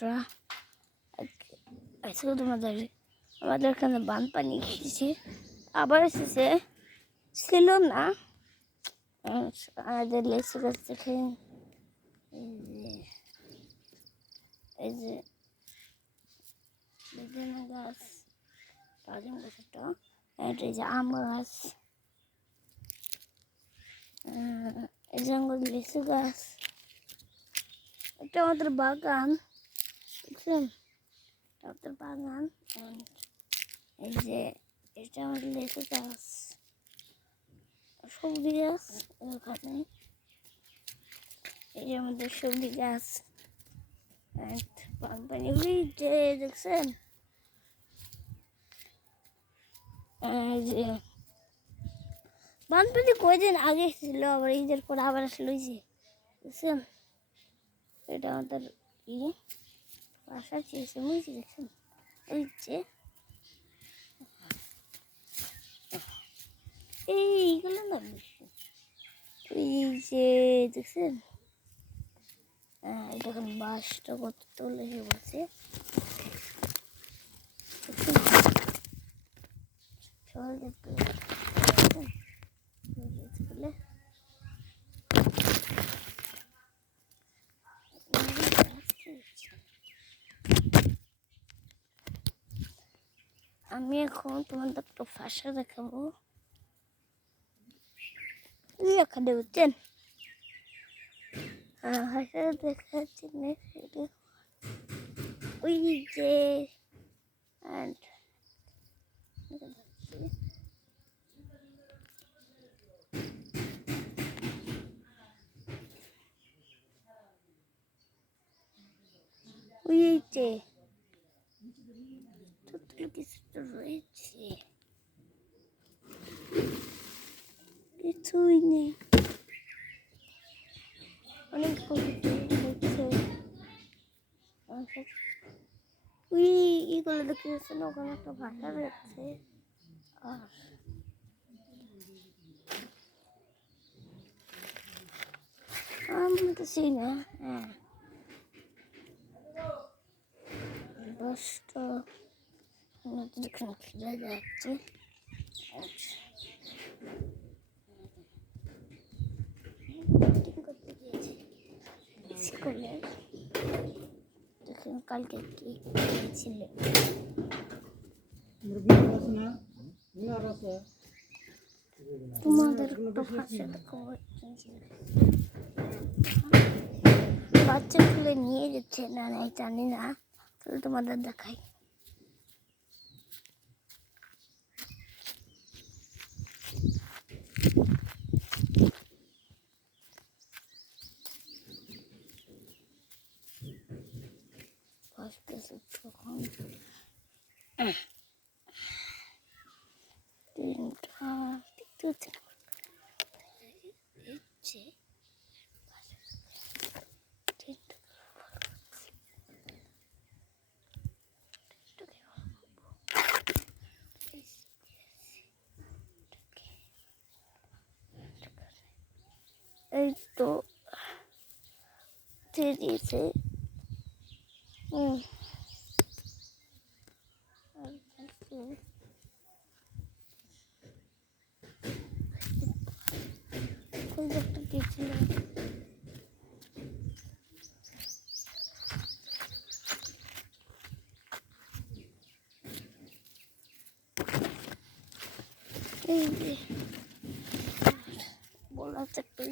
বন্ধুরা, আজকে আমাদের এখানে বানপানি এসেছে, আবার এসেছে, ছিল না। আমাদের লেচু গাছ দেখেন, এই যে বেদানা গাছ, ডালিম গাছ একটা, এই যে আম গাছ, এই যে আমাদের লেচু গাছ, এটা আমাদের বাগান, বুঝছেন? আমাদের বাগান। এই যে এটা আমাদের লেচু গাছ, সবজি গাছ এখানে, এই যে আমাদের সবজি গাছ। বানপানি যে দেখছেন, যে বানপানি কয়দিন আগে ছিল, আবার ঈদের পর আবার আসলো, বুঝছেন? এটা আমাদের বাসা চেয়েছে, বুঝছি দেখছেন, ওই যে এইগুলো না বেশি, ওই যে দেখছেন, দেখুন বাসটা কত তোলে বলছে, সবাই দেখতে আমি এখন তোমাদের একটু ভাষা দেখাবো। এখানে বুঝছেন, ভাষা দেখাচ্ছি না, ওই যে ওই যে কিছু রয়েছে, কিছুই নেই, অনেক ওই এগুলো দেখতে যাচ্ছেন, ওখানে একটা ভাষা রয়েছে। আর আমি তো চিনি না, বাসটা দেখুন খুলে যাচ্ছে। করতে গিয়েছি স্কুলে, দেখুন কালকে কি ছিল, তোমাদের একটু ভাষা দেখো, বাচ্চা খুলে নিয়ে যাচ্ছে না নাই জানি না, তাহলে তোমাদের দেখাই। এই তো দিয়েছে, একটা দিয়েছিল, এই যে বলা একটা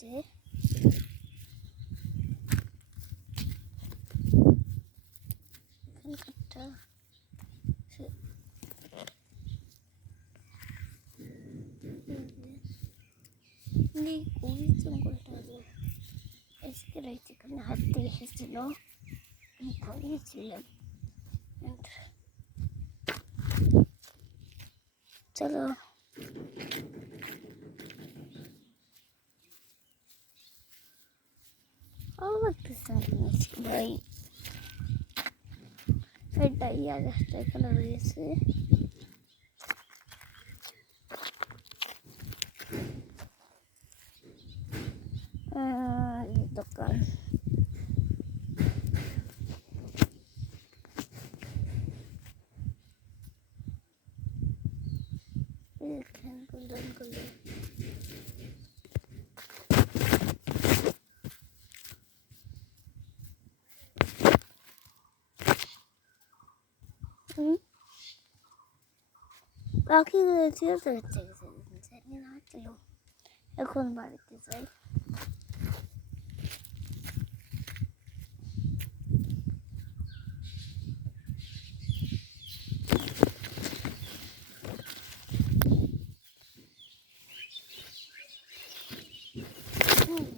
যে এখানকারটা ওই জঙ্গলটা আজকে রাইতে এখানে হাঁটতে এসেছিল, করিয়েছিলাম। চলো আবার ভাই এটাই আরেকটা এখানে রয়েছে। দোকান পাখিগুলো চিরতে হচ্ছে জানি না ছিল। এখন বাড়িতে যাই।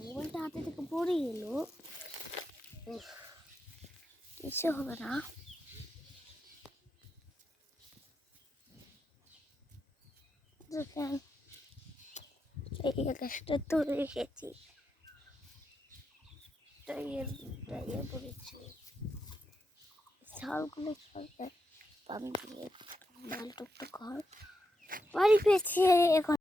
মোবাইলটা হাতে থেকে পড়ে গেল, কিছু হবে না। এই আকাশটা তো রেখেছি, টাইয়ে পড়েছি। ছালগুলো পান দিয়ে ডাল টুকটুক ঘর বাড়ি পেয়েছি এখন।